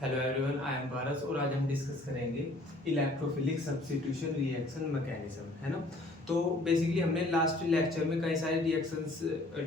Hello everyone, I am पारस और आज हम डिस्कस करेंगे इलेक्ट्रोफिलिक सब्स्टिट्यूशन रिएक्शन मैकेनिज्म, है ना। तो बेसिकली हमने लास्ट लेक्चर में कई सारे रिएक्शंस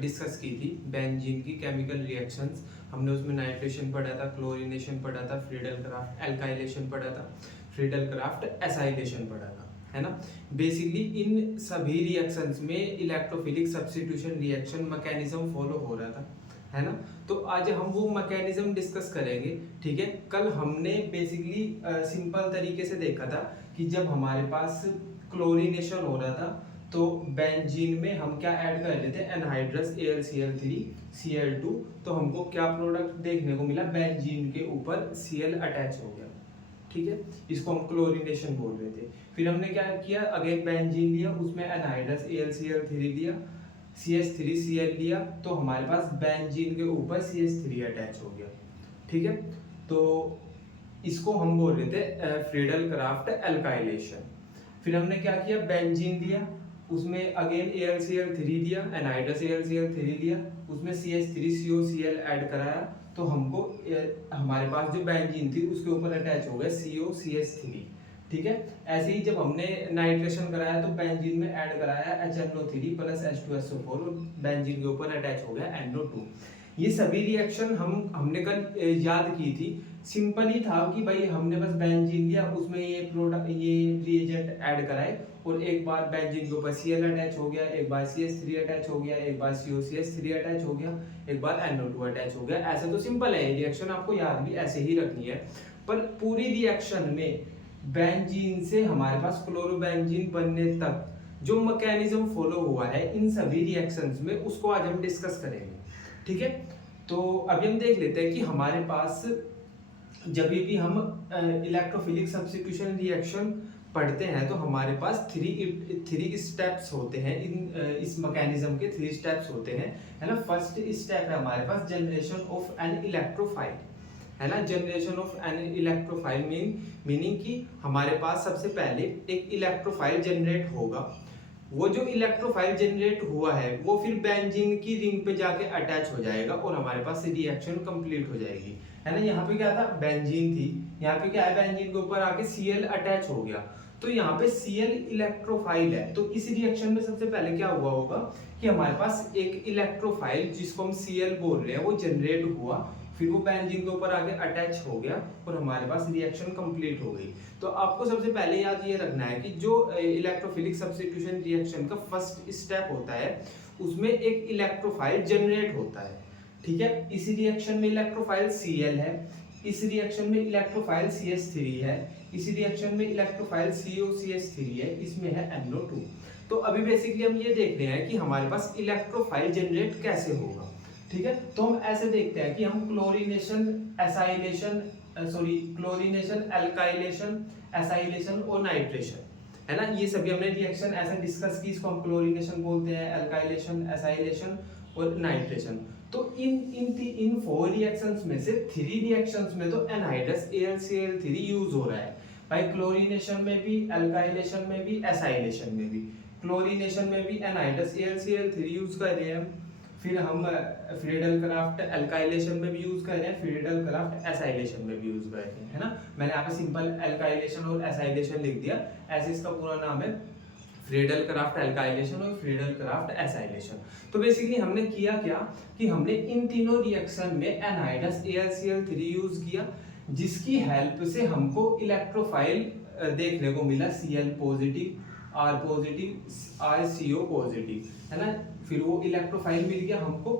डिस्कस की थी। बेंजीन की केमिकल रिएक्शंस हमने उसमें नाइट्रेशन पढ़ा था, क्लोरीनेशन पढ़ा था, फ्रीडल क्राफ्ट एल्काइलेशन पढ़ा था, फ्रीडल क्राफ्ट एसाइलेशन पढ़ा था, है ना। बेसिकली इन सभी रिएक्शंस में electrophilic substitution reaction mechanism follow हो रहा था, है ना। तो आज हम वो मैकेनिज्म डिस्कस करेंगे, ठीक है। कल हमने बेसिकली सिंपल तरीके से देखा था कि जब हमारे पास क्लोरीनेशन हो रहा था तो बेंजीन में हम क्या ऐड कर रहे थे, एनहाइड्रस AlCl3 Cl2। तो हमको क्या प्रोडक्ट देखने को मिला, बेंजीन के ऊपर Cl अटैच हो गया, ठीक है। इसको हम क्लोरीनेशन बोल रहे थे। फिर हमने क्या किया, अगेन बेंजीन लिया, उसमें एनहाइड्रस AlCl3 लिया, CH3Cl लिया, तो हमारे पास बेंजीन के ऊपर CH3 अटैच हो गया, ठीक है। तो इसको हम बोल रहे थे फ्रीडल क्राफ्ट एल्काइलेशन। फिर हमने क्या किया, बेंजीन लिया, उसमें अगेन AlCl3 लिया, एनहाइड्रस AlCl3 लिया, उसमें CH3COCl ऐड कराया, तो हमको हमारे पास जो बेंजीन थी उसके ऊपर अटैच हो गया COCH3, ठीक है। ऐसे ही जब हमने नाइट्रेशन कराया तो बेंजीन में ऐड कराया HNO3 प्लस H2SO4 और बेंजीन के ऊपर अटैच हो गया NO2। ये सभी रिएक्शन हमने कल याद की थी। सिंपल ही था कि भाई हमने बस बेंजीन लिया, उसमें ये प्रोडक्ट ये रिएजेंट ऐड कराए और एक बार बेंजीन के ऊपर Cl अटैच हो गया, एक बार CH3 अटैच हो गया, एक बार COCH3 अटैच हो गया, एक बार NO2 अटैच हो गया। ऐसे तो सिंपल है, रिएक्शन आपको याद भी ऐसे ही रखनी है। पर पूरी रिएक्शन में बेंजीन से हमारे पास क्लोरोबेंजीन बनने तक जो मैकेनिज्म फॉलो हुआ है इन सभी रिएक्शंस में, उसको आज हम डिस्कस करेंगे, ठीक है। तो अभी हम देख लेते हैं कि हमारे पास जब भी हम इलेक्ट्रोफिलिक सब्स्टिट्यूशन रिएक्शन पढ़ते हैं तो हमारे पास थ्री स्टेप्स होते हैं। इस मैकेनिज्म के 3 स्टेप्स होते हैं, है ना। फर्स्ट स्टेप है हमारे पास जनरेशन ऑफ एन इलेक्ट्रोफाइल, है ना। Generation of an electrophile meaning कि हमारे पास सबसे पहले एक इलेक्ट्रोफाइल जनरेट होगा। वो जो इलेक्ट्रोफाइल जनरेट हुआ है वो फिर बेंजीन की रिंग पे जाके अटैच हो जाएगा और हमारे पास रिएक्शन कंप्लीट हो जाएगी, है ना। यहाँ पे क्या था, बेंजीन थी, यहाँ पे क्या है, बेंजीन के ऊपर आके Cl अटैच हो गया, तो यहाँ पे Cl इलेक्ट्रोफाइल है। तो इस रिएक्शन में सबसे पहले क्या हुआ होगा कि हमारे पास एक इलेक्ट्रोफाइल जिसको हम Cl बोल रहे हैं वो जनरेट हुआ, फिर वो बेंजीन के ऊपर आके अटैच हो गया और हमारे पास रिएक्शन कंप्लीट हो गई। तो आपको सबसे पहले याद ये रखना है कि जो इलेक्ट्रोफिलिक सब्स्टिट्यूशन रिएक्शन का फर्स्ट स्टेप होता है उसमें एक इलेक्ट्रोफाइल जनरेट होता है, ठीक है। इस रिएक्शन में इलेक्ट्रोफाइल Cl है, इस रिएक्शन में इलेक्ट्रोफाइल CH3 है, इस रिएक्शन में इलेक्ट्रोफाइल COCH3 है, इसमें है NO2। तो अभी बेसिकली हम ये देख रहे हैं कि हमारे पास इलेक्ट्रोफाइल जनरेट कैसे होगा, ठीक है। तो हम ऐसे देखते हैं कि हम क्लोरीनेशन एल्काइलेशन एसाइलेशन और नाइट्रेशन, है ना, ये सभी हमने रिएक्शन ऐसे डिस्कस की। इसको हम क्लोरीनेशन बोलते हैं, एल्काइलेशन, एसाइलेशन और नाइट्रेशन। तो इन 4 रिएक्शंस में से 3 रिएक्शंस में तो एनहाइड्रस AlCl3 यूज हो रहा है भाई। क्लोरीनेशन में भी, एल्काइलेशन में भी, एसाइलेशन में भी। क्लोरीनेशन में भी एनहाइड्रस AlCl3 यूज कर रहे हैं, फिर हम फ्रीडल क्राफ्ट एल्काइलेशन में भी यूज कर रहे हैं, फ्रीडल क्राफ्ट एसाइलेशन में भी यूज कर रहे हैं, है ना। मैंने यहाँ पे सिंपल एल्काइलेशन और एसाइलेशन लिख दिया, ऐसे इसका पूरा नाम है फ्रीडल क्राफ्ट एल्काइलेशन और फ्रीडल क्राफ्ट एसाइलेशन। तो बेसिकली हमने किया क्या कि हमने इन तीनों रिएक्शन में एनहाइड्रस AlCl3 यूज किया, जिसकी हेल्प से हमको इलेक्ट्रोफाइल देखने को मिला Cl positive, R positive, RCO positive, है ना। फिर वो इलेक्ट्रोफाइल मिल गया हमको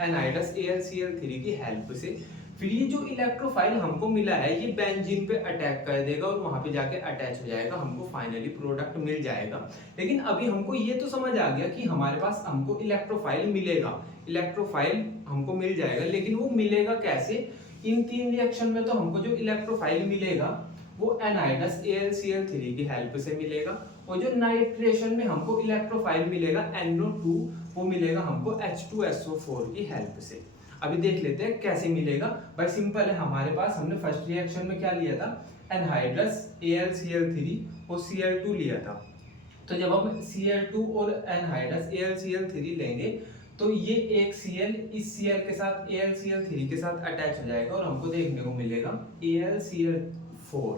एनहाइड्रस AlCl3 की हेल्प से। फिर ये जो इलेक्ट्रोफाइल हमको मिला है ये बेंजीन पे अटैक कर देगा और वहां पे जाके अटैच हो जाएगा, हमको फाइनली प्रोडक्ट मिल जाएगा। लेकिन अभी हमको ये तो समझ आ गया कि हमारे पास हमको इलेक्ट्रोफाइल मिलेगा, इलेक्ट्रोफाइल हमको मिल जाएगा, लेकिन वो मिलेगा कैसे। इन 3 रिएक्शन में तो हमको जो इलेक्ट्रोफाइल मिलेगा वो एनहाइड्रस AlCl3 की हेल्प से मिलेगा, और जो नाइट्रेशन में हमको इलेक्ट्रोफाइल मिलेगा NO2 वो मिलेगा हमको H2SO4 की हेल्प से। अभी देख लेते हैं कैसे मिलेगा। भाई सिंपल है, हमारे पास हमने फर्स्ट रिएक्शन में क्या लिया था, एनहाइड्रस AlCl3 और Cl2 लिया था। तो जब हम Cl2 और एनहाइड्रस AlCl3 लेंगे तो ये एक Cl इस Cl के साथ AlCl3 के साथ अटैच हो जाएगा और हमको देखने को मिलेगा AlCl4।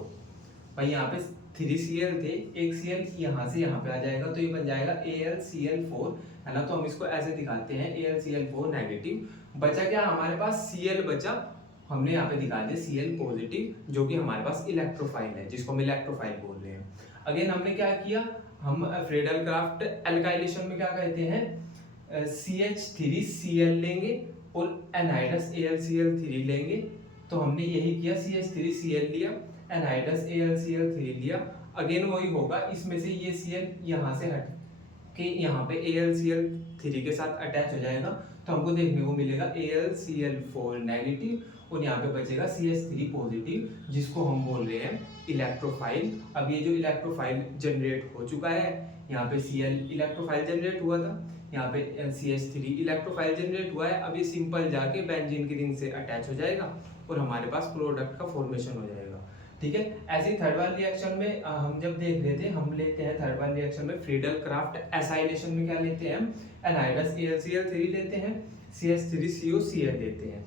भाई यहाँ पे 3Cl थे, एक Cl यहाँ से यहाँ पे आ जाएगा तो ये बन जाएगा AlCl4, है ना। तो हम इसको ऐसे दिखाते हैं AlCl4 नेगेटिव। बचा क्या हमारे पास, Cl बचा, हमने यहाँ पे दिखा दिया Cl पॉजिटिव जो कि हमारे पास इलेक्ट्रोफाइल है, जिसको हम इलेक्ट्रोफाइल बोल रहे हैं। अगेन हमने क्या किया, हम फ्रेडल क्राफ्ट एल्काइलेशन में क्या कहते हैं, CH3Cl लेंगे और एनहाइड्रस AlCl3 लेंगे। तो हमने यही किया, CH3Cl लिया, एनहाइड्रस AlCl3 लिया। अगेन वही होगा, इसमें से ये Cl यहाँ से हट के यहाँ पे AlCl3 के साथ अटैच हो जाएगा तो हमको देखने को मिलेगा AlCl4 नेगेटिव और यहाँ पे बचेगा CH3 पॉजिटिव, जिसको हम बोल रहे हैं इलेक्ट्रोफाइल। अब ये जो इलेक्ट्रोफाइल जनरेट हो चुका है, यहाँ पे Cl इलेक्ट्रोफाइल जनरेट हुआ था, यहाँ पे CH3 इलेक्ट्रोफाइल जनरेट हुआ है। अब ये सिंपल जाके बेंजीन की रिंग से अटैच हो जाएगा और हमारे पास प्रोडक्ट का फॉर्मेशन हो जाएगा, ठीक है। ऐसे ही थर्ड वाले रिएक्शन में हम जब देख रहे थे, हम लेते हैं थर्ड वाले रिएक्शन में फ्रीडल क्राफ्ट एसाइलेशन में क्या लेते हैं, एनहाइड्रस AlCl3 लेते हैं, CH3COCl लेते हैं।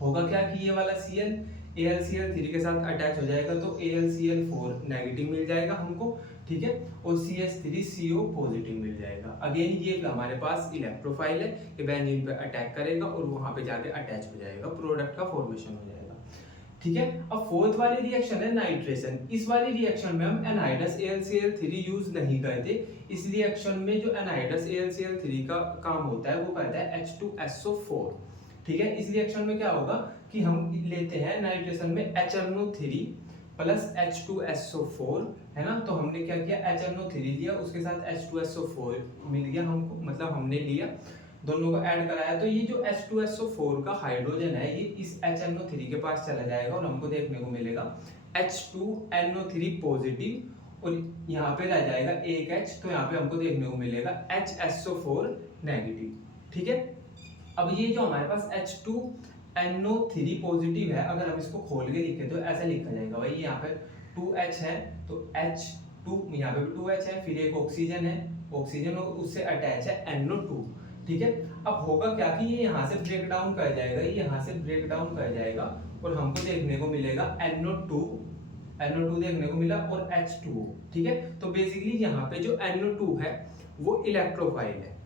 होगा क्या कि ये वाला Cl AlCl3 के साथ अटैच हो जाएगा तो AlCl4 नेगेटिव मिल जाएगा हमको, ठीक है, और CH3CO पॉजिटिव मिल जाएगा। अगेन ये हमारे पास इलेक्ट्रोफाइल है, ये बेंजीन पे अटैक करेगा और वहां पे जाके अटैच हो जाएगा, प्रोडक्ट का फॉर्मेशन हो जाएगा, ठीक है। अब फोर्थ वाली रिएक्शन है नाइट्रेशन। इस वाली रिएक्शन में हम एनहाइड्रस AlCl3 यूज नहीं करते। इस रिएक्शन में जो एनहाइड्रस AlCl3 का काम होता है वो करता है H2SO4, ठीक है। इस रिएक्शन में क्या होगा कि हम लेते हैं नाइट्रेशन में HNO3 प्लस H2SO4, है ना। तो हमने क्या किया, HNO3 लिया, उसके साथ H2SO4 मिल गया हमको, मतलब हमने लिया, दोनों को ऐड कराया। तो ये जो H2SO4 का हाइड्रोजन है ये इस HNO3 के पास चला जाएगा और हमको देखने को मिलेगा H2NO3 पॉजिटिव और यहाँ पे रह जाएगा एक H, तो यहाँ पे हमको देखने को मिलेगा HSO4 नेगेटिव, ठीक है। अब ये जो हमारे पास H2NO3 पॉजिटिव है, अगर हम इसको खोल के लिखें तो ऐसा लिखा जाएगा, भाई यहाँ पे 2H है तो H2, यहाँ पे भी 2H है, फिर एक ऑक्सीजन है, ऑक्सीजन और उससे अटैच है NO2, ठीक है। अब होगा क्या कि ये यहाँ से ब्रेक डाउन कर जाएगा, ये यहाँ से ब्रेक डाउन कर जाएगा और हमको देखने को मिलेगा NO2 देखने को मिला और H2O, ठीक है। तो बेसिकली यहाँ पे जो NO2 है वो इलेक्ट्रोफाइल है,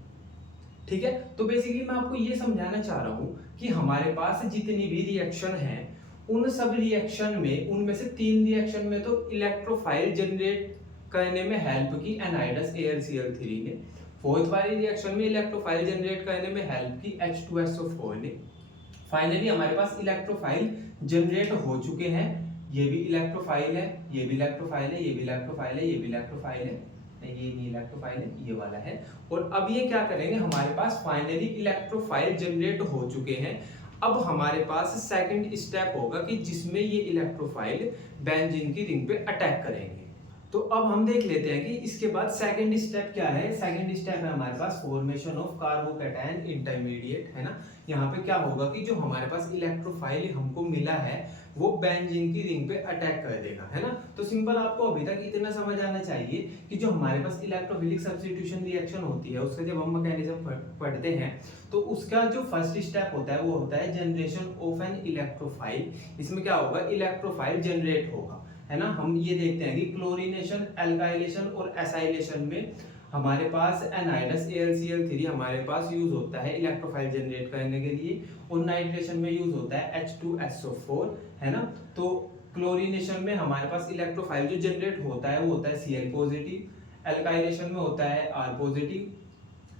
ठीक है। तो बेसिकली मैं आपको ये समझाना चाह रहा हूँ कि हमारे पास जितनी भी रिएक्शन है उन सब रिएक्शन में, उनमें से 3 रिएक्शन में तो इलेक्ट्रोफाइल जनरेट करने में हेल्प की एनहाइड्रस AlCl3 ने, फोर्थ वाली रिएक्शन में इलेक्ट्रोफाइल जनरेट करने में हेल्प की H2SO4 ने। फाइनली हमारे पास इलेक्ट्रोफाइल जनरेट हो चुके हैं, ये भी इलेक्ट्रोफाइल है, ये भी इलेक्ट्रोफाइल है, ये भी इलेक्ट्रोफाइल है, ये भी इलेक्ट्रोफाइल है, ये नहीं इलेक्ट्रोफाइल है, ये वाला है। और अब ये क्या करेंगे, हमारे पास फाइनली इलेक्ट्रोफाइल जनरेट हो चुके हैं। अब हमारे पास सेकंड स्टेप होगा कि जिसमें ये इलेक्ट्रोफाइल बेंजीन की रिंग पे अटैक करेंगे। तो अब हम देख लेते हैं कि इसके बाद सेकंड स्टेप क्या है। सेकंड स्टेप है हमारे पास फॉर्मेशन ऑफ कार्बोकैटायन इंटरमीडिएट, है ना। यहाँ पे क्या होगा कि जो हमारे पास इलेक्ट्रोफाइल हमको मिला है वो बेंजीन की रिंग पे अटैक कर देगा, है ना। तो सिंपल आपको अभी तक इतना समझ आना चाहिए कि जो हमारे पास इलेक्ट्रोफिलिक सब्स्टिट्यूशन रिएक्शन होती है उसका जब हम मैकेनिज्म पढ़ते हैं तो उसका जो फर्स्ट स्टेप होता है वो होता है जनरेशन ऑफ एन इलेक्ट्रोफाइल। इसमें क्या होगा, इलेक्ट्रोफाइल जनरेट होगा, है ना। हम ये देखते हैं कि क्लोरीनेशन, एल्काइलेशन और एसाइलेशन में हमारे पास एनहाइड्रस AlCl3 हमारे पास यूज होता है इलेक्ट्रोफाइल जनरेट करने के लिए और नाइट्रेशन में यूज होता है H2SO4, है ना। तो क्लोरीनेशन में हमारे पास इलेक्ट्रोफाइल जो जनरेट होता है वो होता है Cl पॉजिटिव, एल्काइलेशन में होता है R पॉजिटिव,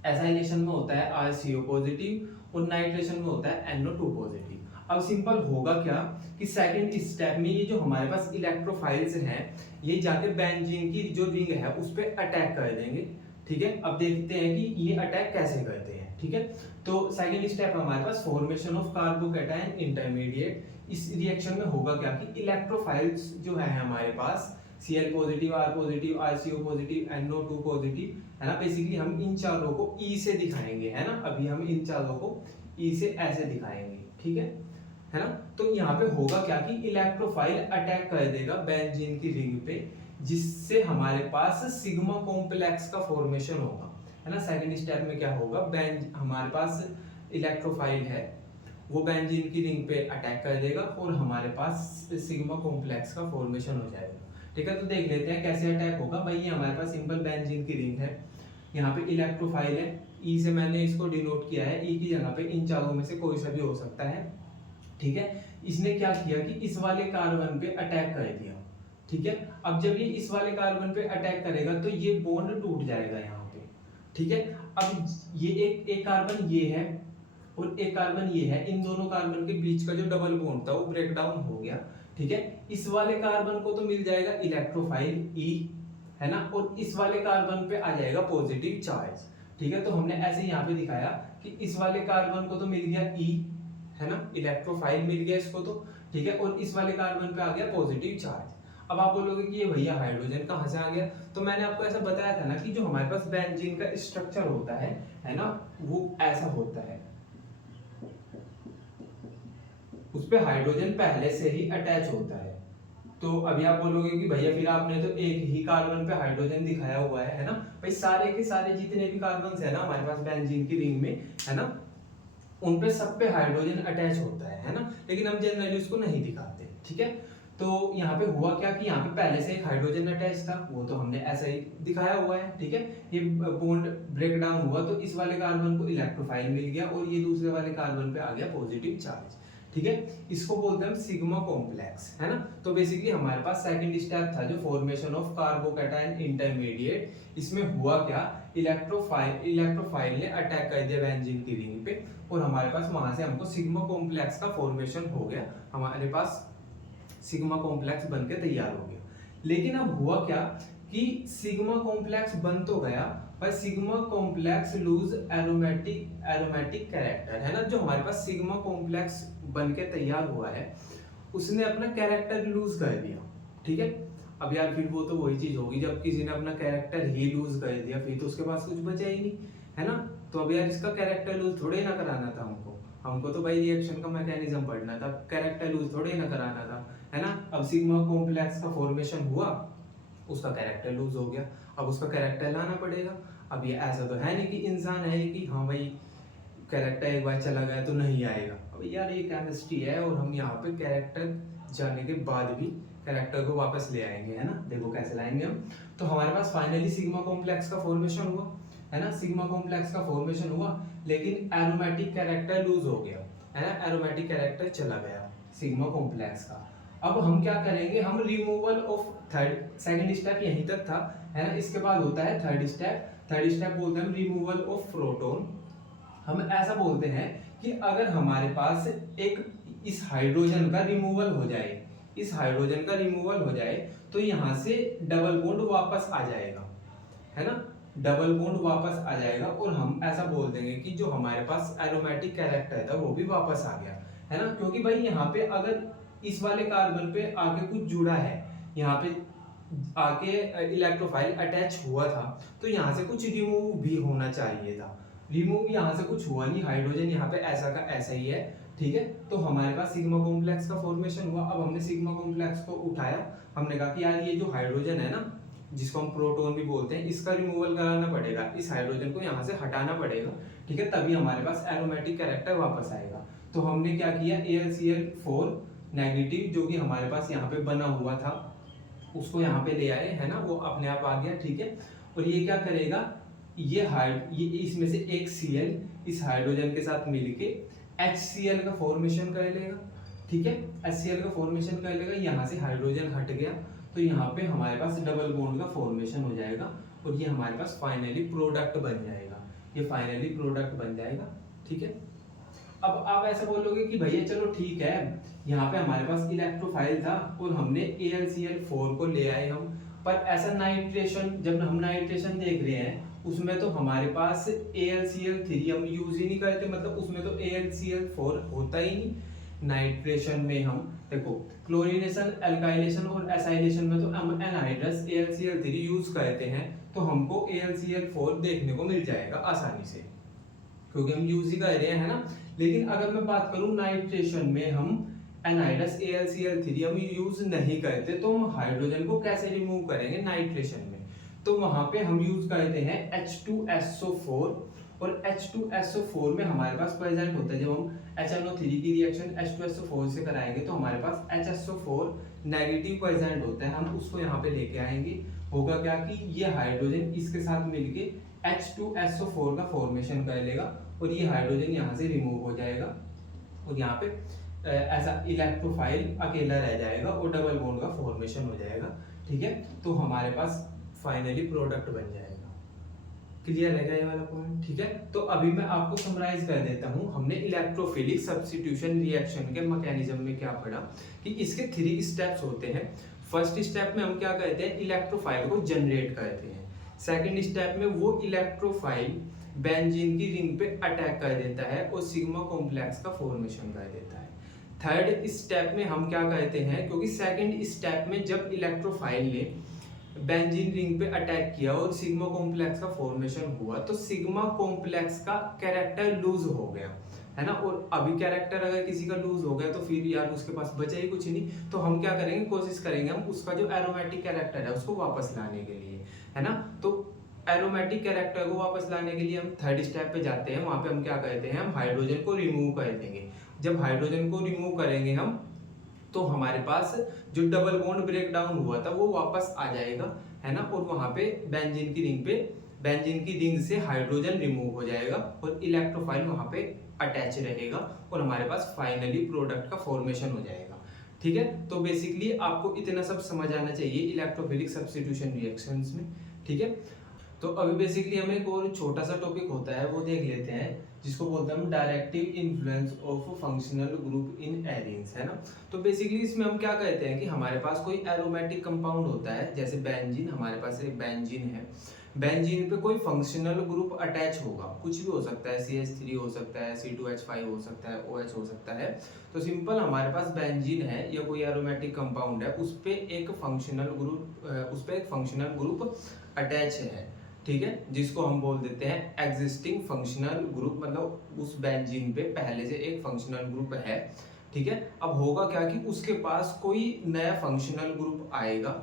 एसाइलेशन में होता है RCO पॉजिटिव और नाइट्रेशन में होता है NO2 पॉजिटिव। अब सिंपल होगा क्या कि सेकंड स्टेप में ये जो हमारे पास इलेक्ट्रोफाइल्स हैं ये जाके बेंजीन की जो रिंग है उस पे अटैक कर देंगे, ठीक है। अब देखते हैं कि ये अटैक कैसे करते हैं, ठीक है। तो सेकंड स्टेप हमारे पास फॉर्मेशन ऑफ कार्बोकैटायन इंटरमीडिएट। इस रिएक्शन में होगा क्या कि इलेक्ट्रोफाइल्स जो है हमारे पास Cl positive, R positive, RCO positive, NO2 positive, है ना। बेसिकली हम इन चारों को E से दिखाएंगे, है ना। अभी हम इन चारों को E से ऐसे दिखाएंगे, ठीक है ना। तो यहाँ पे होगा क्या कि इलेक्ट्रोफाइल अटैक कर देगा बेंजीन की रिंग पे, जिससे हमारे पास सिग्मा कॉम्प्लेक्स का फॉर्मेशन होगा, है ना। सेकंड स्टेप में क्या होगा, हमारे पास इलेक्ट्रोफाइल है, वो बेंजीन की रिंग पे अटैक कर देगा और हमारे पास सिग्मा कॉम्प्लेक्स का फॉर्मेशन हो जाएगा। ठीक है, तो देख लेते हैं कैसे अटैक होगा। भाई ये हमारे पास सिंपल बेंजीन की रिंग है, यहाँ पे इलेक्ट्रोफाइल है, ई से मैंने इसको डिनोट किया है, ई की जगह पे इन चारों में से कोई सा भी हो सकता है। ठीक है, इसने क्या किया कि इस वाले कार्बन पे अटैक कर दिया। ठीक है, अब जब ये इस वाले कार्बन पे अटैक करेगा तो ये बॉन्ड टूट जाएगा यहाँ पे। ठीक है, अब ये एक कार्बन ये है और एक कार्बन ये है, इन दोनों कार्बन के बीच का जो डबल बॉन्ड था वो ब्रेक डाउन हो गया। ठीक है, इस वाले कार्बन को तो मिल जाएगा इलेक्ट्रोफाइल ई, है ना, और इस वाले कार्बन पे आ जाएगा पॉजिटिव चार्ज। ठीक है, तो हमने ऐसे यहाँ पे दिखाया कि इस वाले कार्बन को तो मिल गया ई, है ना, इलेक्ट्रोफाइल मिल गया इसको तो। ठीक है, और इस वाले कार्बन पे आ गया पॉजिटिव चार्ज। अब आप बोलोगे कि ये भैया हाइड्रोजन कहाँ से आ गया, तो मैंने आपको ऐसा बताया था ना कि जो हमारे पास बेंजीन का स्ट्रक्चर होता है ना, वो ऐसा होता है, उस पे हाइड्रोजन पहले से ही अटैच होता है। तो अभी आप बोलोगे कि भैया फिर आपने तो एक ही कार्बन पे हाइड्रोजन दिखाया हुआ है ना। भाई सारे के सारे जितने भी कार्बन है ना हमारे पास बेंजीन की रिंग में, है ना, उन पे सब पे हाइड्रोजन अटैच होता है ना, लेकिन हम जनरली उसको नहीं दिखाते। ठीक है, तो यहाँ पे हुआ क्या कि यहाँ पे पहले से एक हाइड्रोजन अटैच था, वो तो हमने ऐसा ही दिखाया हुआ है। ठीक है, ये बॉन्ड ब्रेक डाउन हुआ तो इस वाले कार्बन को इलेक्ट्रोफाइल मिल गया और ये दूसरे वाले कार्बन पे आ गया पॉजिटिव चार्ज। ठीक है, इसको बोलते हैं सिग्मा कॉम्प्लेक्स, है ना। तो बेसिकली हमारे पास सेकंड स्टेप था जो फॉर्मेशन ऑफ कार्बोकैटायन इंटरमीडिएट। इसमें हुआ क्या, इलेक्ट्रोफाइल ने अटैक कर दिया बेंजीन की रिंग पे और हमारे पास वहां से हमको सिग्मा कॉम्प्लेक्स का फॉर्मेशन हो गया, हमारे पास सिग्मा कॉम्प्लेक्स बन के तैयार हो गया। लेकिन अब हुआ क्या कि सिग्मा कॉम्प्लेक्स बन तो गया पर sigma complex lose aromatic character, है ना। जो हमारे पास सिग्मा कॉम्प्लेक्स बन के तैयार हुआ है उसने अपना कैरेक्टर लूज कर दिया। ठीक है, अब यार फिर वो तो वही चीज होगी, जब किसी ने अपना कैरेक्टर ही लूज कर दिया फिर तो उसके पास कुछ बचा ही नहीं, है ना। तो अब यार इसका कैरेक्टर लूज थोड़े ना कराना था हमको तो भाई रिएक्शन का मैकेनिज्म पढ़ना था, कैरेक्टर लूज थोड़े ना कराना था, है ना। अब सिग्मा कॉम्प्लेक्स का फॉर्मेशन हुआ, उसका कैरेक्टर लूज हो गया, अब उसका कैरेक्टर लाना पड़ेगा। अब ये ऐसा तो है नहीं कि इंसान है कि हाँ भाई कैरेक्टर एक बार चला गया तो नहीं आएगा। अब यार ये केमिस्ट्री है और हम यहाँ पे कैरेक्टर जाने के बाद भी कैरेक्टर को वापस ले आएंगे, है ना। देखो कैसे लाएंगे हम। तो हमारे पास फाइनली सिग्मा कॉम्प्लेक्स का फॉर्मेशन हुआ, है ना, सिग्मा कॉम्प्लेक्स का फॉर्मेशन हुआ, लेकिन एरोमेटिक कैरेक्टर लूज हो गया, है ना, एरोमेटिक कैरेक्टर चला गया सिग्मा कॉम्प्लेक्स का। अब हम क्या करेंगे, हम रिमूवल ऑफ सेकंड स्टेप यहीं तक था, है ना। इसके बाद होता है थर्ड स्टेप बोलते हैं हम रिमूवल ऑफ प्रोटॉन। हम ऐसा बोलते हैं कि अगर हमारे पास एक इस हाइड्रोजन का रिमूवल हो जाए, इस हाइड्रोजन का रिमूवल हो जाए तो यहाँ से डबल बॉन्ड वापस आ जाएगा, है ना, डबल बॉन्ड वापस आ जाएगा और हम ऐसा बोल देंगे कि जो हमारे पास एरोमेटिक कैरेक्टर था वो भी वापस आ गया, है ना। क्योंकि भाई यहाँ पे अगर इस वाले कार्बन पे आके कुछ जुड़ा है, यहाँ पे आके इलेक्ट्रोफाइल अटैच हुआ था तो यहाँ से कुछ रिमूव भी होना चाहिए था। रिमूव यहाँ से कुछ हुआ नहीं, हाइड्रोजन यहाँ पे ऐसा का ऐसा ही है। ठीक है, तो हमारे पास सिग्मा कॉम्प्लेक्स का फॉर्मेशन हुआ। अब हमने सिग्मा कॉम्प्लेक्स को उठाया, हमने कहा कि यार ये जो हाइड्रोजन है ना, जिसको हम प्रोटॉन भी बोलते हैं, इसका रिमूवल कराना पड़ेगा, इस हाइड्रोजन को यहाँ से हटाना पड़ेगा। ठीक है, तभी हमारे पास एरोमेटिक कैरेक्टर वापस आएगा। तो हमने क्या किया, AlCl4 नेगेटिव जो कि हमारे पास यहाँ पे बना हुआ था उसको यहाँ पे ले आए, है ना, वो अपने आप आ गया। ठीक है, और ये क्या करेगा, ये इसमें से एक Cl इस हाइड्रोजन के साथ मिलके HCl का फॉर्मेशन कर लेगा। ठीक है, HCl का फॉर्मेशन कर लेगा, यहाँ से हाइड्रोजन हट गया तो यहाँ पे हमारे पास डबल बॉन्ड का फॉर्मेशन हो जाएगा और ये हमारे पास फाइनली प्रोडक्ट बन जाएगा, ये फाइनली प्रोडक्ट बन जाएगा। ठीक है, अब आप ऐसा बोलोगे कि भैया चलो ठीक है, यहाँ पे हमारे पास इलेक्ट्रोफाइल था और हमने AlCl4 को ले आए हम, पर ऐसा नाइट्रेशन, जब हम नाइट्रेशन देख रहे हैं उसमें तो हमारे पास AlCl3 हम यूज ही नहीं करते, मतलब उसमें तो AlCl4 होता ही नहीं। नाइट्रेशन में हम देखो क्लोरीनेशन, एल्काइलेशन और एसाइलेशन में तो हम एनहाइड्रस AlCl3 यूज करते हैं, तो हमको AlCl4 देखने को मिल जाएगा आसानी से क्योंकि हम यूज ही कर रहे हैं ना। लेकिन अगर मैं बात करूं नाइट्रेशन में, हम एनहाइड्रस AlCl3 हम यूज नहीं करते, तो हम हाइड्रोजन को कैसे रिमूव करेंगे नाइट्रेशन में। तो वहां पे हम यूज करते हैं H2SO4, और H2SO4 में हमारे पास प्रेजेंट होता है, जब हम HNO3 की रिएक्शन H2SO4 से कराएंगे तो हमारे पास HSO4 नेगेटिव प्रेजेंट होता है, हम उसको यहाँ पे लेके आएंगे। होगा क्या कि ये हाइड्रोजन इसके साथ मिलके H2SO4 का फॉर्मेशन कर लेगा, और ये हाइड्रोजन यहाँ से रिमूव हो जाएगा, और यहाँ पे ऐसा इलेक्ट्रोफाइल अकेला रह जाएगा और डबल बॉन्ड का फॉर्मेशन हो जाएगा। ठीक है, तो हमारे पास फाइनली प्रोडक्ट बन जाएगा। क्लियर है क्या ये वाला पॉइंट? ठीक है, तो अभी मैं आपको समराइज कर देता हूँ। हमने इलेक्ट्रोफिलिक सब्स्टिट्यूशन रिएक्शन के मैकेनिज्म में क्या पढ़ा कि इसके 3 स्टेप्स होते हैं। फर्स्ट स्टेप में हम क्या करते हैं, इलेक्ट्रोफाइल को जनरेट करते हैं। सेकंड स्टेप में वो इलेक्ट्रोफाइल बेंजीन की रिंग पे अटैक कर देता है और सिग्मा कॉम्प्लेक्स का फॉर्मेशन कर देता है। थर्ड स्टेप में हम क्या करते हैं, क्योंकि सेकंड स्टेप में जब इलेक्ट्रोफाइल ने बेंजीन रिंग पे अटैक किया और सिग्मा कॉम्प्लेक्स का फॉर्मेशन हुआ, तो सिग्मा कॉम्प्लेक्स का कैरेक्टर लूज हो गया, है ना। और अभी कैरेक्टर अगर किसी का लूज हो गया तो फिर यार उसके पास बचा ही कुछ नहीं, तो हम क्या करेंगे, कोशिश करेंगे हम उसका जो एरोमेटिक कैरेक्टर है उसको वापस लाने के लिए, है ना। तो एरोमेटिक कैरेक्टर को वापस लाने के लिए हम थर्ड स्टेप पे जाते हैं। वहां पे हम क्या करते हैं, हम हाइड्रोजन को रिमूव कर देंगे। जब हाइड्रोजन को रिमूव करेंगे हम, तो हमारे पास जो डबल बॉन्ड ब्रेक डाउन हुआ था वो वापस आ जाएगा, है ना। और वहां पे बेंजीन की रिंग से हाइड्रोजन रिमूव हो जाएगा और इलेक्ट्रोफाइल वहां पे अटैच रहेगा, और हमारे पास फाइनली प्रोडक्ट का फॉर्मेशन हो जाएगा। ठीक है, तो बेसिकली आपको इतना सब समझ आना चाहिए इलेक्ट्रोफिलिक सब्स्टिट्यूशन रिएक्शंस में। ठीक है, तो अभी बेसिकली हमें एक और छोटा सा टॉपिक होता है वो देख लेते हैं, जिसको बोलते हैं हम directive influence of functional group in arenes, है ना। तो बेसिकली इसमें हम क्या कहते हैं कि हमारे पास कोई एरोमेटिक कंपाउंड होता है, जैसे बेंजीन, हमारे पास एक बेंजीन है। बेंजीन पे कोई फंक्शनल ग्रुप अटैच होगा, कुछ भी हो सकता है, CH3 हो सकता है, C2H5 हो सकता है, OH हो सकता है। तो सिंपल हमारे पास बेंजीन है या कोई एरोमेटिक कंपाउंड है, उस पे एक फंक्शनल ग्रुप अटैच है। ठीक है, जिसको हम बोल देते हैं एग्जिस्टिंग फंक्शनल ग्रुप, मतलब उस बेंजीन पे पहले से एक फंक्शनल ग्रुप है। ठीक है, अब होगा क्या कि उसके पास कोई नया फंक्शनल ग्रुप आएगा,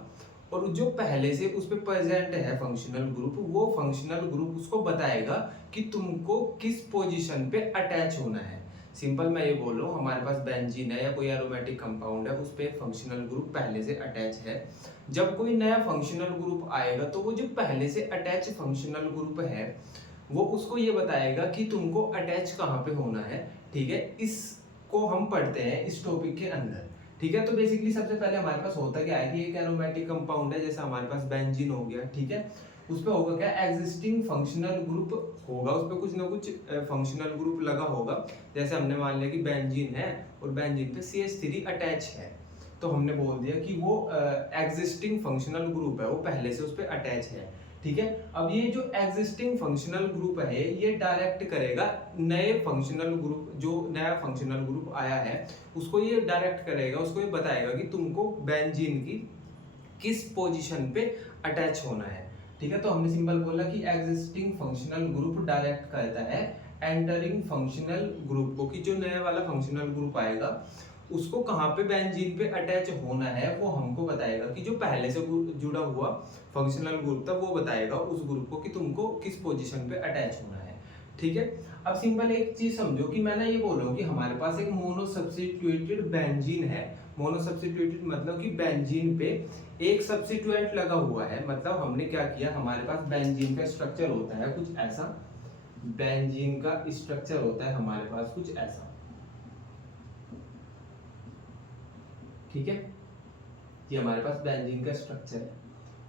और जो पहले से उस पे प्रेजेंट है फंक्शनल ग्रुप, वो फंक्शनल ग्रुप उसको बताएगा कि तुमको किस पोजीशन पे अटैच होना है। सिंपल मैं ये बोल रहा हूँ, हमारे पास बेंजीन है या कोई एरोमेटिक कंपाउंड है, उस पे फंक्शनल ग्रुप पहले से अटैच है। जब कोई नया फंक्शनल ग्रुप आएगा तो वो जो पहले से अटैच फंक्शनल ग्रुप है वो उसको ये बताएगा कि तुमको अटैच कहाँ पे होना है। ठीक है, इसको हम पढ़ते हैं इस टॉपिक के अंदर। ठीक है, तो बेसिकली सबसे पहले हमारे पास होता क्या है कि एक एरोमेटिक कंपाउंड है, जैसे हमारे पास बेंजीन हो गया। ठीक है, उस पे होगा क्या, एग्जिस्टिंग फंक्शनल ग्रुप होगा, उस पे कुछ ना कुछ फंक्शनल ग्रुप लगा होगा। जैसे हमने मान लिया कि बेंजीन है और बेंजीन पे CH3 अटैच है, तो हमने बोल दिया कि वो एग्जिस्टिंग फंक्शनल ग्रुप है, वो पहले से उस पे अटैच है। ठीक है, अब ये जो एग्जिस्टिंग फंक्शनल ग्रुप है ये डायरेक्ट करेगा नए फंक्शनल ग्रुप, जो नया फंक्शनल ग्रुप आया है उसको ये डायरेक्ट करेगा, उसको ये बताएगा कि तुमको बेंजीन की किस पोजीशन पे अटैच होना है। ठीक है, तो हमने सिंपल बोला कि एग्जिस्टिंग फंक्शनल ग्रुप डायरेक्ट करता है एंटरिंग फंक्शनल ग्रुप को, कि जो नया वाला फंक्शनल ग्रुप आएगा उसको कहाँ पे बेंजीन पे अटैच होना है वो हमको बताएगा, कि जो पहले से जुड़ा हुआ फंक्शनल ग्रुप था वो बताएगा उस ग्रुप को कि तुमको किस पोजीशन पे अटैच होना है। ठीक है, अब सिंपल एक चीज समझो कि मैं ना ये बोल रहा हूँ कि हमारे पास एक मोनो सब्स्टिट्यूटेड बेंजीन है। मोनो सब्स्टिट्यूटेड मतलब कि बेंजीन पे एक सब्स्टिट्यूएंट लगा हुआ है। मतलब हमने क्या किया, हमारे पास बेंजीन का स्ट्रक्चर होता है कुछ ऐसा, बेंजीन का स्ट्रक्चर होता है हमारे पास कुछ ऐसा। ठीक है, ये हमारे पास बेंजीन का स्ट्रक्चर है।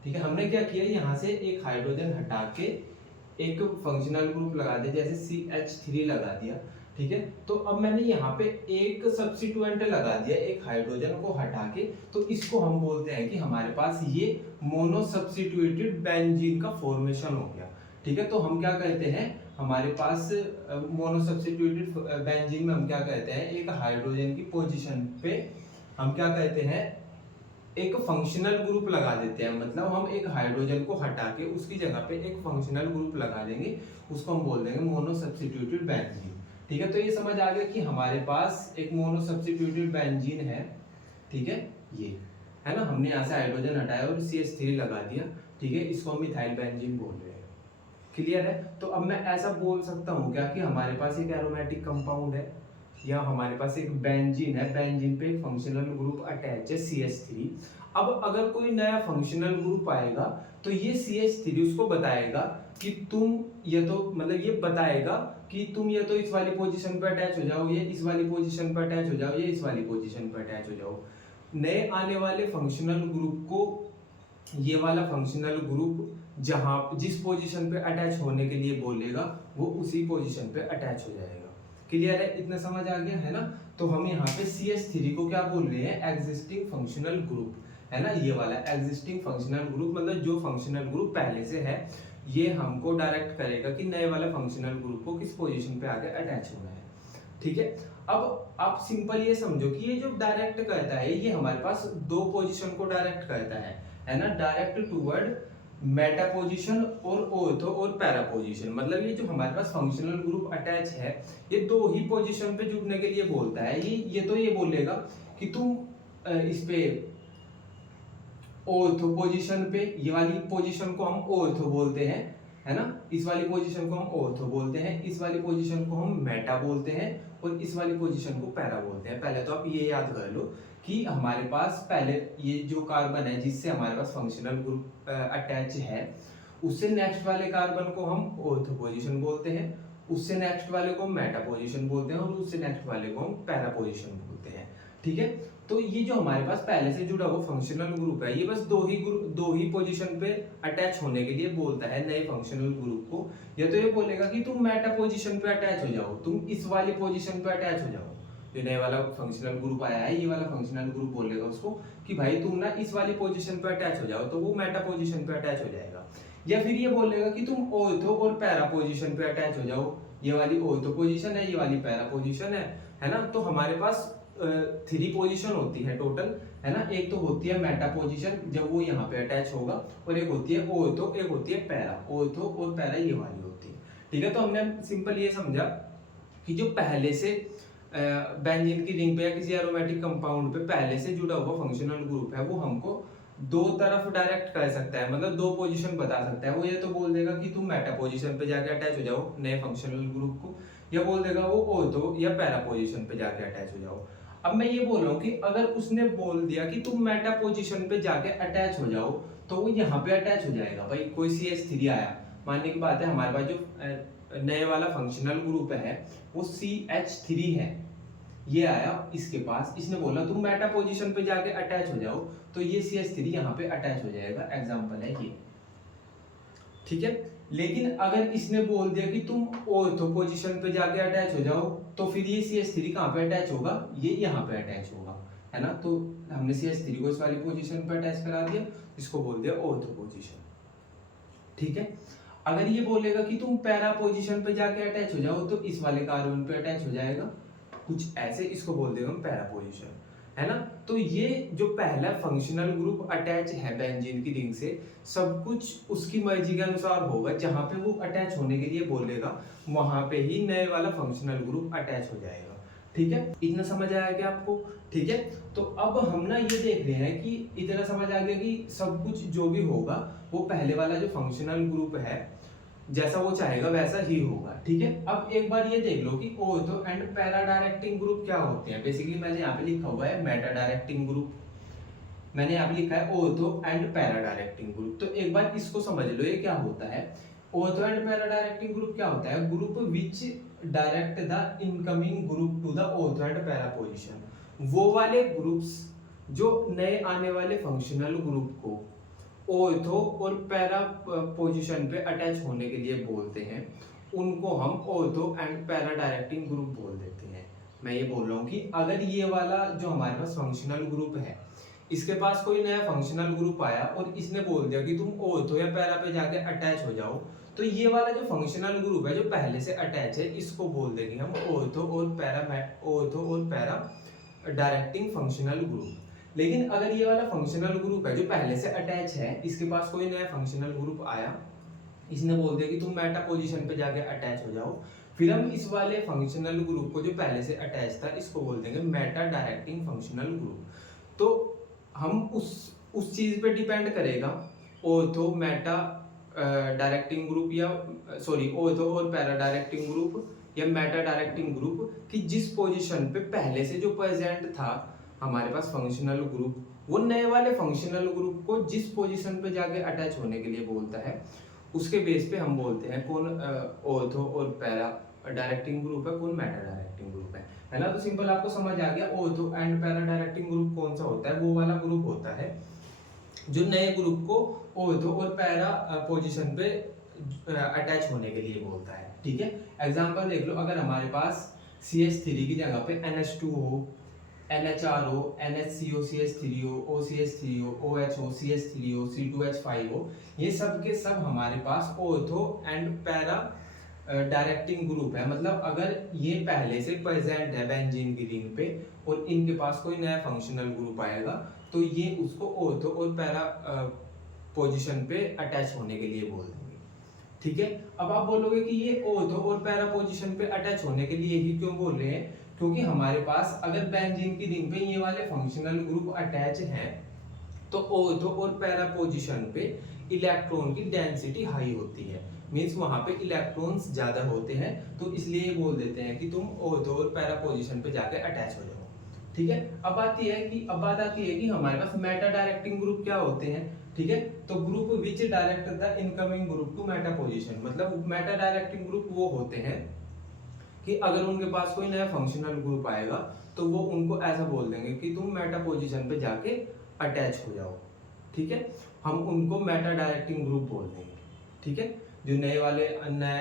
ठीक है, हमने क्या किया, यहाँ से एक हाइड्रोजन हटा के एक फंक्शनल ग्रुप लगा दिया, जैसे CH3 लगा दिया। ठीक है, तो अब मैंने यहाँ पे एक सब्स्टिट्यूएंट लगा दिया एक हाइड्रोजन को हटा के, तो इसको हम बोलते हैं कि हमारे पास ये मोनो सब्स्टिट्यूटेड बेंजीन का फॉर्मेशन हो गया। ठीक है, तो हम क्या कहते हैं, हमारे पास मोनो सब्स्टिट्यूटेड बेंजीन में हम क्या कहते हैं, एक हाइड्रोजन की पोजीशन पे हम क्या कहते हैं, एक फंक्शनल ग्रुप लगा देते हैं। मतलब हम एक हाइड्रोजन को हटा के उसकी जगह पे एक फंक्शनल ग्रुप लगा देंगे, उसको हम बोल देंगे मोनो सब्स्टिट्यूटेड बेंजीन। ठीक है, तो ये समझ आ गया कि हमारे पास एक मोनो सब्स्टिट्यूटेड बेंजीन है। ठीक है, ये है ना, हमने यहाँ से हाइड्रोजन हटाया और CH3 लगा दिया, ठीक है, इसको हम मिथाइल बेंजीन बोल रहे हैं। क्लियर है? तो अब मैं ऐसा बोल सकता हूँ क्या कि हमारे पास एक एरोमेटिक कंपाउंड है या हमारे पास एक बेंजीन है, बेंजीन पे एक फंक्शनल ग्रुप अटैच है CH3। अब अगर कोई नया फंक्शनल ग्रुप आएगा तो ये CH3 उसको बताएगा कि तुम ये तो मतलब ये बताएगा कि तुम या तो इस वाली पोजीशन पे अटैच हो जाओ, या इस वाली पोजीशन पे अटैच हो जाओ, या इस वाली पोजीशन पे अटैच हो जाओ। नए आने वाले फंक्शनल ग्रुप को ये वाला फंक्शनल ग्रुप जहां जिस पोजीशन पे अटैच होने के लिए बोलेगा वो उसी पोजीशन पे अटैच हो जाएगा। क्लियर है? इतना समझ आ गया है ना? तो हम यहाँ पे CH3 को क्या बोल रहे हैं? एग्जिस्टिंग फंक्शनल ग्रुप, है ना, ये वाला एग्जिस्टिंग फंक्शनल ग्रुप मतलब जो फंक्शनल ग्रुप पहले से है, ये हमको डायरेक्ट करेगा कि नए वाला फंक्शनल ग्रुप को किस पोजीशन पे आगे अटैच होना है। ठीक है, अब आप सिंपल ये समझो कि ये जो डायरेक्ट कहता है ये हमारे पास दो पोजीशन को डायरेक्ट कहता है ना, डायरेक्ट टूवर्ड मेटा पोजीशन और ऑर्थो और पैरा पोजीशन। मतलब ये जो हमारे पास फंक्शनल ग्रुप अटैच है ये दो ही पोजीशन पे जुड़ने के लिए बोलता है। ये तो ये बोलेगा कि तुम इस पे ऑर्थो पोजीशन पे, ये वाली पोजीशन को हम ऑर्थो बोलते हैं, है ना, इस वाली पोजीशन को हम ऑर्थो बोलते हैं, इस वाली पोजीशन को हम मेटा बोलते हैं और इस वाली पोजीशन को पैरा बोलते हैं। पहले तो आप ये याद कर लो कि हमारे पास पहले ये जो कार्बन है जिससे हमारे पास फंक्शनल ग्रुप अटैच है, उससे नेक्स्ट वाले कार्बन को हम ऑर्थो पोजीशन बोलते हैं, उससे नेक्स्ट वाले को मेटा पोजीशन बोलते हैं और उससे नेक्स्ट वाले को हम पैरा पोजीशन बोलते हैं। ठीक है, तो ये जो हमारे पास पहले से जुड़ा हुआ फंक्शनल ग्रुप है ये बस दो ही पोजीशन पे अटैच होने के लिए बोलता है नए फंक्शनल ग्रुप को। या तो ये बोलेगा कि तुम मेटा पोजीशन पे अटैच हो जाओ, तुम इस वाली पोजीशन पे अटैच हो जाओ, जो नए वाला फंक्शनल ग्रुप आया है ये वाला फंक्शनल ग्रुप बोलेगा उसको कि भाई तुम ना इस वाली पोजीशन पे अटैच हो जाओ, तो वो मेटा पोजीशन पे अटैच हो जाएगा। या फिर ये बोलेगा कि तुम ऑर्थो और पैरा पोजीशन पे अटैच हो जाओ, ये वाली ऑर्थो पोजीशन है, ये वाली पैरा पोजीशन है ना। तो हमारे पास 3 पोजीशन होती है टोटल, है ना। एक तो होती है मेटा पोजीशन जब वो यहाँ पे अटैच होगा, और एक होती है ऑर्थो, एक होती है पैरा। ऑर्थो और पैरा ये वाली होती है। ठीक है, तो हमने सिंपल ये समझा कि जो पहले से बेंजीन की रिंग पे या किसी एरोमेटिक कंपाउंड पे पहले से जुड़ा हुआ फंक्शनल ग्रुप है वो हमको दो तरफ डायरेक्ट कर सकता है, मतलब दो पोजीशन बता सकता है। वो ये तो बोल देगा कि तुम मेटा पोजीशन पे जाके अटैच हो जाओ नए फंक्शनल ग्रुप को, या बोल देगा वो ऑर्थो या पैरा पोजीशन पे जाके अटैच हो जाओ। अब मैं ये बोल रहा हूँ कि अगर उसने बोल दिया कि तुम मेटा पोजीशन पे जाके अटैच हो जाओ तो वो यहाँ पे अटैच हो जाएगा। भाई कोई CH3 आया, मानने की बात है हमारे पास जो नए वाला फंक्शनल ग्रुप है वो CH3 है, ये आया इसके पास, इसने बोला तुम मेटा पोजीशन पे जाके अटैच हो जाओ, तो ये CH3 यहाँ पे अटैच हो जाएगा। एग्जांपल है ये। ठीक है, लेकिन अगर इसने बोल दिया कि तुम ऑर्थो पोजीशन पे जाके अटैच हो जाओ, तो फिर ये CH3 कहाँ पे अटैच होगा? ये यहाँ पे अटैच होगा, है ना। तो हमने CH3 को इस वाली पोजीशन पे अटैच करा दिया, इसको बोल दिया ऑर्थो पोजीशन। ठीक है, अगर ये बोलेगा कि तुम पैरा पोजीशन पे जाके अटैच हो जाओ, तो इस वाले कार्बन पे अटैच हो जाएगा, कुछ ऐसे, इसको बोल देगा हम पैरा पोजीशन, है ना। तो ये जो पहला फंक्शनल ग्रुप अटैच है बेंजीन की रिंग से, सब कुछ उसकी मर्जी के अनुसार होगा। जहां पे वो अटैच होने के लिए बोलेगा वहां पे ही नए वाला फंक्शनल ग्रुप अटैच हो जाएगा। ठीक है, इतना समझ आया क्या आपको? ठीक है, तो अब हम ना ये देख रहे हैं कि इतना समझ आ गया कि सब कुछ जो भी होगा वो पहले वाला जो फंक्शनल ग्रुप है जैसा वो चाहेगा वैसा ही होगा। ठीक है, अब एक बार ये देख लो कि ortho and para directing group क्या होते हैं। बेसिकली मैंने यहाँ पे लिखा हुआ है मेटा डायरेक्टिंग ग्रुप, मैंने यहाँ पे लिखा है ortho and para directing group. तो एक बार इसको समझ लो ये क्या होता है। Ortho and para directing group क्या होता है? Group which direct the incoming group to the ortho and para position. वो वाले ग्रुप्स जो नए आने वाले फंक्शनल ग्रुप को ऑर्थो और पैरा पोजीशन पे अटैच होने के लिए बोलते हैं, उनको हम ortho and para directing group बोल देते हैं। मैं ये बोल रहा हूँ कि अगर ये वाला जो हमारे पास फंक्शनल ग्रुप है इसके पास कोई नया फंक्शनल ग्रुप आया और इसने बोल दिया कि तुम ऑर्थो या पैरा पे जाके अटैच हो जाओ, तो ये वाला जो फंक्शनल ग्रुप है जो पहले से अटैच है इसको बोल देंगे हम ऑर्थो और पैरा डायरेक्टिंग फंक्शनल ग्रुप। लेकिन अगर ये वाला फंक्शनल ग्रुप है जो पहले से अटैच है, इसके पास कोई नया फंक्शनल ग्रुप आया, इसने बोल दिया कि तुम मेटा पोजीशन पे जाके अटैच हो जाओ, फिर हम इस वाले फंक्शनल ग्रुप को जो पहले से अटैच था इसको बोल देंगे मेटा डायरेक्टिंग फंक्शनल ग्रुप। तो हम उस चीज पे डिपेंड करेगा, ऑर्थो मेटा डायरेक्टिंग ग्रुप या सॉरी ऑर्थो और पैरा डायरेक्टिंग ग्रुप या मेटा डायरेक्टिंग ग्रुप कि जिस पोजीशन पे पहले से जो प्रेजेंट था हमारे पास फंक्शनल ग्रुप, वो नए वाले फंक्शनल ग्रुप को जिस पोजीशन पे जाके अटैच होने के लिए बोलता है, उसके बेस पे हम बोलते हैं कौन ऑर्थो और पैरा डायरेक्टिंग ग्रुप है, कौन मेटा डायरेक्टिंग ग्रुप है ना। तो सिंपल आपको समझ आ गया ortho and para directing group कौन सा होता है, वो वाला ग्रुप होता है जो नए ग्रुप को ऑर्थो और पैरा पोजीशन पे अटैच होने के लिए बोलता है, ठीक है। एग्जांपल देख लो, अगर हमारे पास CH3 की जगह पे NH2 हो, NHR हो, NHCO CH3 हो, OCH3 हो, OH हो, CH3 हो, C2H5 हो, ये सब के सब हमारे पास ortho and para directing group है। मतलब अगर ये पहले से प्रेजेंट है बेंजीन की रिंग पे और इनके पास कोई नया फंक्शनल ग्रुप आएगा तो ये उसको ऑर्थो और पैरा पोजीशन पे अटैच होने के लिए बोल देंगे, ठीक है। अब आप बोलोगे कि ये ऑर्थो और पैरा पोजीशन पे अटैच होने के लिए ही क्यों बोल रहे हैं, क्योंकि हमारे पास अगर बेंजीन की रिंग पे ये वाले फंक्शनल ग्रुप अटैच हैं तो ऑर्थो और पैरा पोजीशन पे इलेक्ट्रॉन की डेंसिटी हाई होती है, मींस वहां पे इलेक्ट्रॉन्स ज्यादा होते हैं, तो इसलिए ये बोल देते हैं कि तुम ऑर्थो और पैरा पोजीशन पे जाके अटैच हो जाओ, ठीक है। अब बात आती है कि हमारे पास मेटा डायरेक्टिंग ग्रुप क्या होते हैं, ठीक है। तो group which direct the incoming group to meta position, मतलब मेटा डायरेक्टिंग ग्रुप वो होते हैं कि अगर उनके पास कोई नया फंक्शनल ग्रुप आएगा तो वो उनको ऐसा बोल देंगे कि तुम मेटा पोजीशन पे जाके अटैच हो जाओ, ठीक है। हम उनको मेटा डायरेक्टिंग ग्रुप बोल देंगे, ठीक है। जो नए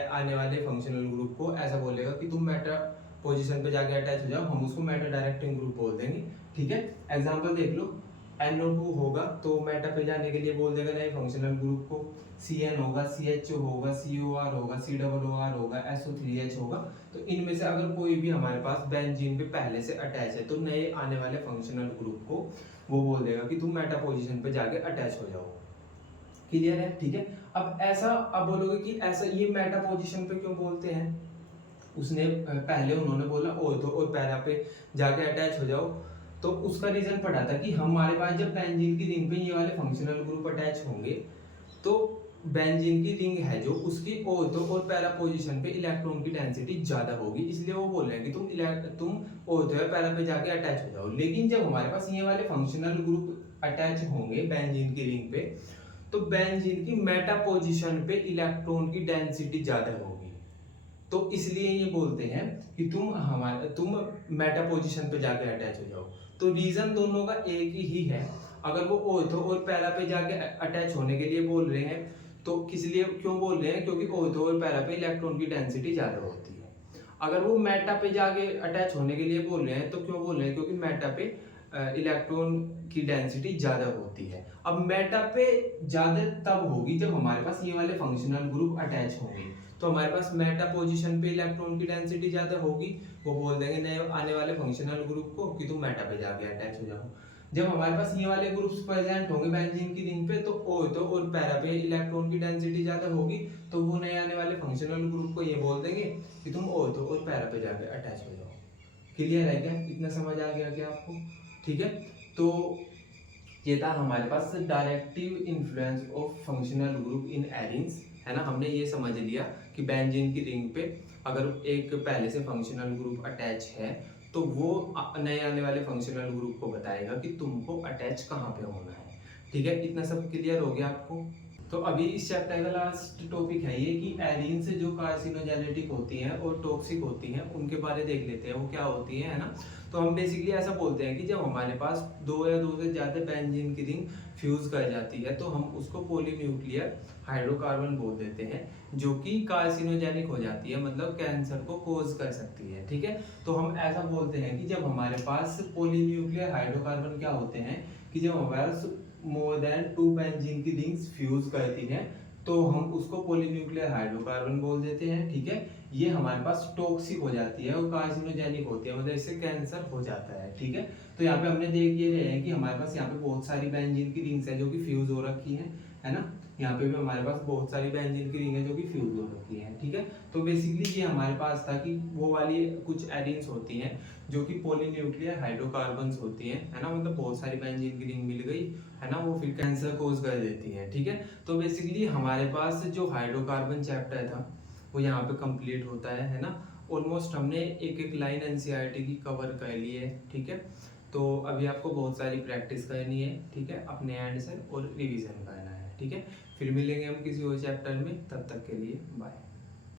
आने वाले फंक्शनल ग्रुप को ऐसा बोलेगा कि तुम मेटा पोजीशन पे जाके अटैच हो जाओ, हम उसको मेटा डायरेक्टिंग ग्रुप बोल देंगे, ठीक है। एग्जांपल देख लो, NO2 होगा तो मेटा पे जाने के लिए बोल देगा नए फंक्शनल ग्रुप को, CN होगा, CHO होगा, COR होगा, COOR होगा, SO3H होगा। तो इनमें से अगर कोई भी हमारे पास बेंजीन पे पहले से अटैच है तो नए आने वाले फंक्शनल ग्रुप को वो बोल देगा कि तुम मेटा पोजीशन पे जाके अटैच हो जाओ, क्लियर है, ठीक है। अब बोलोगे कि ऐसा ये मेटा पोजीशन पे क्यों बोलते हैं, उसने पहले उन्होंने बोला ऑर्थो और पैरा पे जाके अटैच हो जाओ, तो उसका रीजन पड़ा था कि हमारे पास जब बेंजीन की रिंग पे ये वाले फंक्शनल ग्रुप अटैच होंगे तो बेंजीन की रिंग है जो उसकी ऑर्थो और पैरा पोजीशन पे इलेक्ट्रॉन की डेंसिटी ज्यादा होगी, इसलिए वो बोल रहे हैं कि तुम ऑर्थो और पैरा पे जाके अटैच हो जाओ। लेकिन जब हमारे पास ये वाले फंक्शनल ग्रुप अटैच होंगे बेंजीन की रिंग पे तो बेंजीन की मेटा पोजीशन पे इलेक्ट्रॉन की डेंसिटी ज्यादा होगी, तो इसलिए ये बोलते हैं कि तुम मेटा पोजीशन पे जाके अटैच हो जाओ। तो रीजन दोनों का एक ही है, अगर वो ऑर्थो और पैरा पे जाके अटैच होने के लिए बोल रहे हैं तो किस लिए क्यों बोल रहे हैं, क्योंकि ऑर्थो और पैरा पे इलेक्ट्रॉन की डेंसिटी ज्यादा होती है। अगर वो मेटा पे जाके अटैच होने के लिए बोल रहे हैं तो क्यों बोल रहे हैं, क्योंकि मेटा पे इलेक्ट्रॉन की डेंसिटी ज्यादा होती है। अब मेटा पे ज्यादा तब होगी जब हमारे पास ये वाले फंक्शनल ग्रुप अटैच होंगे, तो हमारे पास मेटा पोजीशन पे इलेक्ट्रॉन की डेंसिटी ज्यादा होगी, वो बोल देंगे नए आने वाले फंक्शनल ग्रुप को कि तुम मेटा पे जाके अटैच हो जाओ। जब हमारे पास ये वाले ग्रुप्स प्रेजेंट होंगे बेंजीन की रिंग पे तो ऑर्थो और पैरा पे इलेक्ट्रॉन की डेंसिटी ज्यादा होगी, तो वो नए आने वाले फंक्शनल ग्रुप को ये बोल देंगे कि तुम ऑर्थो और पैरा पे जाके अटैच हो जाओ। क्लियर है क्या, इतना समझ आ गया क्या आपको, ठीक है। तो ये था हमारे पास directive influence of functional group in arenes, है ना। हमने ये समझ लिया कि बेंजीन की रिंग पे अगर एक पहले से फंक्शनल ग्रुप अटैच है तो वो नए आने वाले फंक्शनल ग्रुप को बताएगा कि तुमको अटैच कहाँ पे होना है, ठीक है। इतना सब क्लियर हो गया आपको। तो अभी इस चैप्टर का लास्ट टॉपिक है ये कि एरीन से जो कार्सिनोजेनेटिक होती हैं और टॉक्सिक होती हैं उनके बारे देख लेते हैं वो क्या होती है ना। तो हम बेसिकली ऐसा बोलते हैं कि जब हमारे पास दो या दो से ज्यादा बेंजीन की रिंग फ्यूज कर जाती है तो हम उसको पॉलीन्यूक्लियर हाइड्रोकार्बन बोल देते हैं, जो कि कार्सिनोजेनिक हो जाती है, मतलब कैंसर को कोज कर सकती है, ठीक है। तो हम ऐसा बोलते हैं कि जब हमारे पास पॉलीन्यूक्लियर हाइड्रोकार्बन क्या होते हैं कि जब हमारे पास मोर देन 2 बेंजीन की रिंग्स फ्यूज करती हैं तो हम उसको पॉलीन्यूक्लियर हाइड्रोकार्बन बोल देते हैं, ठीक है। ये हमारे पास टॉक्सिक हो जाती है और कार्सिनोजेनिक होती है, मतलब इससे कैंसर हो जाता है, ठीक है। तो यहाँ पे हमने देख ये रहे हैं कि हमारे पास यहाँ पे बहुत सारी बेंजीन की रिंग्स है जो कि फ्यूज हो रखी है ना। यहाँ पे भी हमारे पास बहुत सारी बेंजीन की रिंग है जो कि फ्यूज हो रखी है, ठीक है। तो बेसिकली ये हमारे पास था कि वो वाली कुछ एरीन्स होती हैं जो कि पॉलीन्यूक्लियर हाइड्रोकार्बन्स होती हैं, है ना, मतलब बहुत सारी बेंजीन की रिंग मिल गई, है ना, वो फिर कैंसर कोज कर देती हैं, ठीक है। तो बेसिकली हमारे पास जो हाइड्रोकार्बन चैप्टर था वो यहाँ पे कंप्लीट होता है ना। ऑलमोस्ट हमने एक एक लाइन एनसीईआरटी की कवर कर ली है, ठीक है। तो अभी आपको बहुत सारी प्रैक्टिस करनी है, ठीक है, अपने एंड से और रिवीजन करना है, ठीक है। फिर मिलेंगे हम किसी और चैप्टर में, तब तक के लिए बाय।